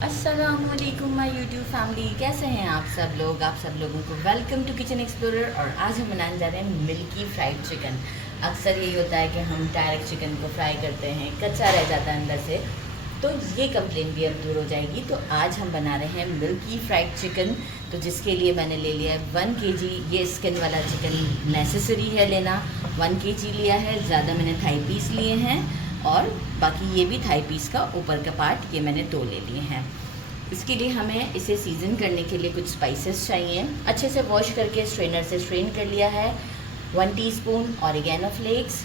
अस्सलामुअलैकुम my YouTube family, कैसे हैं आप सब लोग। आप सब लोगों को वेलकम टू किचन एक्सप्लोरर। और आज हम बनाने जा रहे हैं मिल्की फ्राइड चिकन। अक्सर यही होता है कि हम डायरेक्ट चिकन को फ्राई करते हैं, कच्चा रह जाता है अंदर से, तो ये कंप्लेन भी अब दूर हो जाएगी। तो आज हम बना रहे हैं मिल्की फ्राइड चिकन। तो जिसके लिए मैंने ले लिया है 1 kg। ये स्किन वाला चिकन नेसेसरी है लेना। 1 kg लिया है, ज़्यादा मैंने थाई पीस लिए हैं और बाकी ये भी थाई पीस का ऊपर का पार्ट ये मैंने 2 ले लिए हैं। इसके लिए हमें इसे सीज़न करने के लिए कुछ स्पाइसेस चाहिए। अच्छे से वॉश करके स्ट्रेनर से स्ट्रेन कर लिया है। 1 teaspoon oregano flakes,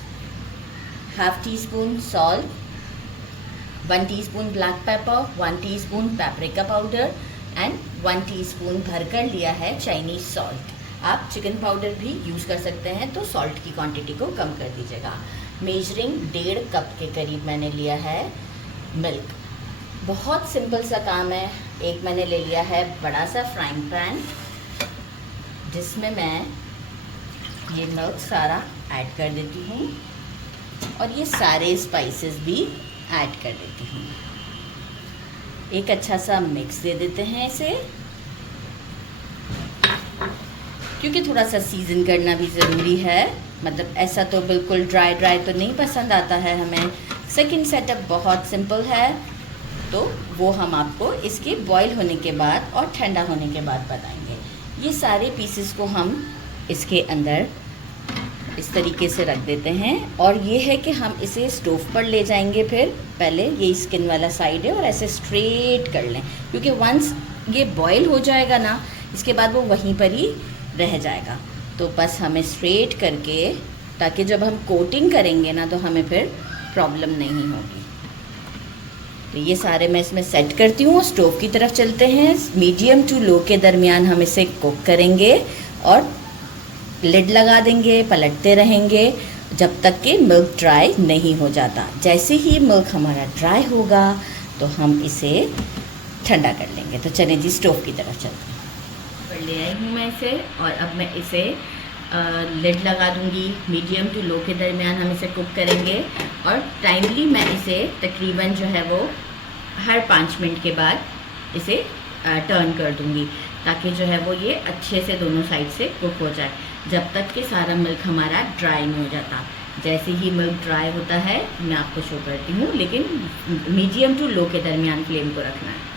half teaspoon salt, 1 teaspoon black pepper, 1 teaspoon paprika powder and 1 teaspoon भरकर लिया है चाइनीज़ सॉल्ट। आप चिकन पाउडर भी यूज़ कर सकते हैं, तो सॉल्ट की क्वांटिटी को कम कर दीजिएगा। मेजरिंग 1.5 कप के करीब मैंने लिया है मिल्क। बहुत सिंपल सा काम है। एक मैंने ले लिया है बड़ा सा फ्राइंग पैन, जिसमें मैं ये मिल्क सारा ऐड कर देती हूँ और ये सारे स्पाइसेस भी ऐड कर देती हूँ। एक अच्छा सा मिक्स दे देते हैं इसे, क्योंकि थोड़ा सा सीज़न करना भी ज़रूरी है। मतलब ऐसा तो बिल्कुल ड्राई तो नहीं पसंद आता है हमें। सेकंड सेटअप बहुत सिंपल है, तो वो हम आपको इसके बॉईल होने के बाद और ठंडा होने के बाद बताएंगे। ये सारे पीसेस को हम इसके अंदर इस तरीके से रख देते हैं और ये है कि हम इसे स्टोव पर ले जाएंगे। फिर पहले ये स्किन वाला साइड है और ऐसे स्ट्रेट कर लें, क्योंकि वंस ये बॉईल हो जाएगा ना, इसके बाद वो वहीं पर ही रह जाएगा। तो बस हमें स्ट्रेट करके, ताकि जब हम कोटिंग करेंगे ना तो हमें फिर प्रॉब्लम नहीं होगी। तो ये सारे मैं इसमें सेट करती हूँ। स्टोव की तरफ चलते हैं। मीडियम टू लो के दरमियान हम इसे कुक करेंगे और लिड लगा देंगे, पलटते रहेंगे जब तक कि मिल्क ड्राई नहीं हो जाता। जैसे ही मिल्क हमारा ड्राई होगा तो हम इसे ठंडा कर लेंगे। तो चलें जी, स्टोव की तरफ चलते हैं। ले आई हूँ मैं इसे और अब मैं इसे लिड लगा दूँगी। मीडियम टू लो के दरमियान हम इसे कुक करेंगे और टाइमली मैं इसे तकरीबन जो है वो हर 5 मिनट के बाद इसे टर्न कर दूँगी, ताकि जो है वो ये अच्छे से दोनों साइड से कुक हो जाए, जब तक कि सारा मिल्क हमारा ड्राई नहीं हो जाता। जैसे ही मिल्क ड्राई होता है मैं आपको शो करती हूँ, लेकिन मीडियम टू लो के दरमियान फ्लेम को रखना है।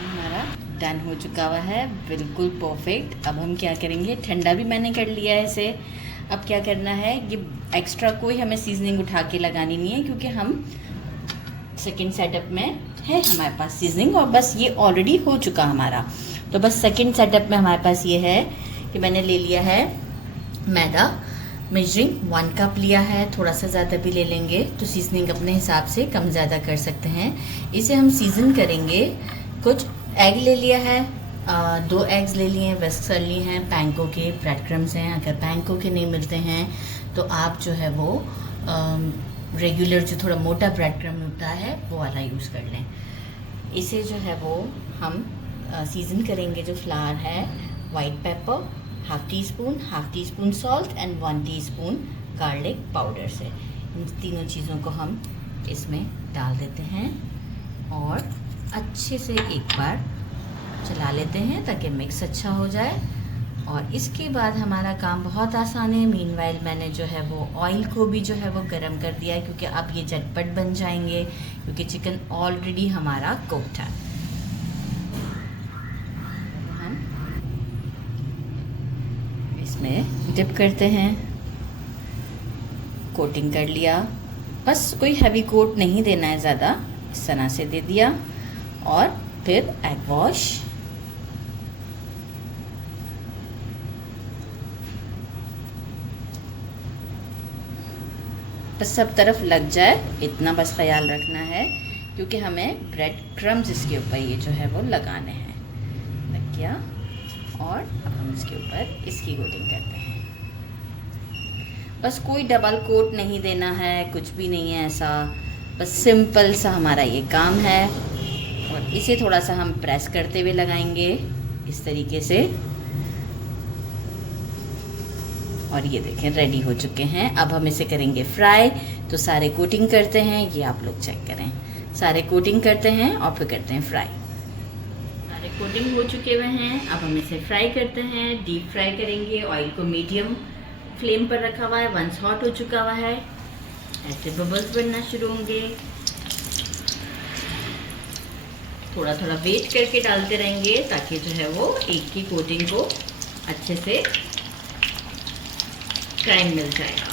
हमारा डन हो चुका हुआ है, बिल्कुल परफेक्ट। अब हम क्या करेंगे, ठंडा भी मैंने कर लिया है इसे। अब क्या करना है, ये एक्स्ट्रा कोई हमें सीजनिंग उठा के लगानी नहीं है, क्योंकि हम सेकंड सेटअप में है हमारे पास सीजनिंग, और बस ये ऑलरेडी हो चुका हमारा। तो बस सेकंड सेटअप में हमारे पास ये है कि मैंने ले लिया है मैदा। मेजरिंग 1 कप लिया है, थोड़ा सा ज़्यादा भी ले लेंगे तो सीजनिंग अपने हिसाब से कम ज़्यादा कर सकते हैं। इसे हम सीजन करेंगे। कुछ एग ले लिया है, 2 एग्स ले लिए हैं, विस्क कर लिए हैं। पैंको के ब्रेड क्रम्स हैं, अगर पैंको के नहीं मिलते हैं तो आप जो है वो रेगुलर जो थोड़ा मोटा ब्रेड क्रम होता है वो वाला यूज़ कर लें। इसे जो है वो हम सीजन करेंगे। जो फ्लावर है, white paper, half teaspoon salt and 1 teaspoon garlic powder से, इन तीनों चीज़ों को हम इसमें डाल देते हैं और अच्छे से एक बार चला लेते हैं ताकि मिक्स अच्छा हो जाए। और इसके बाद हमारा काम बहुत आसान है। मीनवाइल मैंने जो है वो ऑयल को भी जो है वो गरम कर दिया है, क्योंकि अब ये झटपट बन जाएंगे, क्योंकि चिकन ऑलरेडी हमारा कुक्ड है। हम इसमें डिप करते हैं। कोटिंग कर लिया, बस कोई हैवी कोट नहीं देना है ज़्यादा, इस तरह से दे दिया। और फिर एग वॉश, बस सब तरफ लग जाए इतना बस ख्याल रखना है, क्योंकि हमें ब्रेड क्रम्स इसके ऊपर ये जो है वो लगाने हैं। लग गया और अब हम इसके ऊपर इसकी कोटिंग करते हैं। बस कोई डबल कोट नहीं देना है, कुछ भी नहीं है ऐसा, बस सिंपल सा हमारा ये काम है। और इसे थोड़ा सा हम प्रेस करते हुए लगाएंगे इस तरीके से। और ये देखें रेडी हो चुके हैं। अब हम इसे करेंगे फ्राई। तो सारे कोटिंग करते हैं, ये आप लोग चेक करें। सारे कोटिंग करते हैं और फिर करते हैं फ्राई। सारे कोटिंग हो चुके हुए हैं, अब हम इसे फ्राई करते हैं। डीप फ्राई करेंगे, ऑयल को मीडियम फ्लेम पर रखा हुआ है। वंस हॉट हो चुका हुआ है, ऐसे बबल्स बनना शुरू होंगे। थोड़ा थोड़ा वेट करके डालते रहेंगे ताकि जो है वो एक की कोटिंग को अच्छे से क्राइम मिल जाएगा।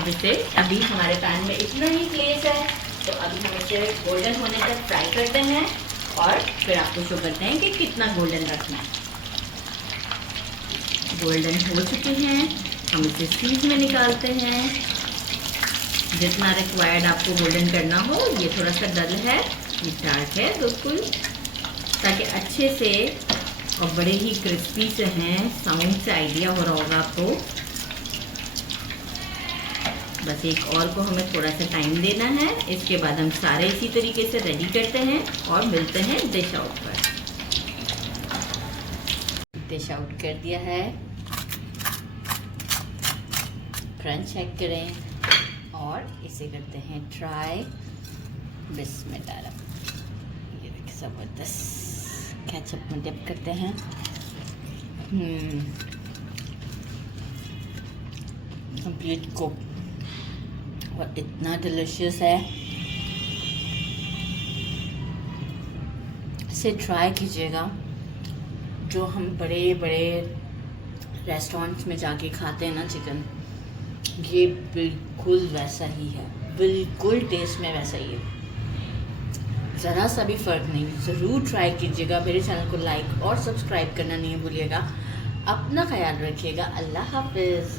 अब इसे अभी हमारे पैन में इतना ही प्लेस है, तो अभी हम इसे गोल्डन होने तक फ्राई करते हैं और फिर आपको शो करते हैं कि कितना गोल्डन रखना है। गोल्डन हो चुके हैं, हम इसे सीज में निकालते हैं। जितना रिक्वायर्ड आपको गोल्डन करना हो, ये थोड़ा सा डल है, ये डार्क है बिल्कुल, ताकि अच्छे से और बड़े ही क्रिस्पी से हैं। साउंड से आइडिया हो रहा होगा आपको। बस एक और को हमें थोड़ा सा टाइम देना है, इसके बाद हम सारे इसी तरीके से रेडी करते हैं और मिलते हैं डिश आउट पर। डिश आउट कर दिया है, क्रंच चेक करें और इसे करते हैं ट्राई। बिस्मिल्लाह, ये देखिए ज़बरदस्त। केचप में डिप करते हैं। कंप्लीट कुक और इतना डिलीशियस है। इसे ट्राई कीजिएगा। जो हम बड़े बड़े रेस्टोरेंट्स में जाके खाते हैं ना चिकन, ये बिल्कुल वैसा ही है, बिल्कुल टेस्ट में वैसा ही है, ज़रा सा भी फ़र्क नहीं। ज़रूर ट्राई कीजिएगा। मेरे चैनल को लाइक और सब्सक्राइब करना नहीं भूलिएगा। अपना ख्याल रखिएगा। अल्लाह हाफिज़।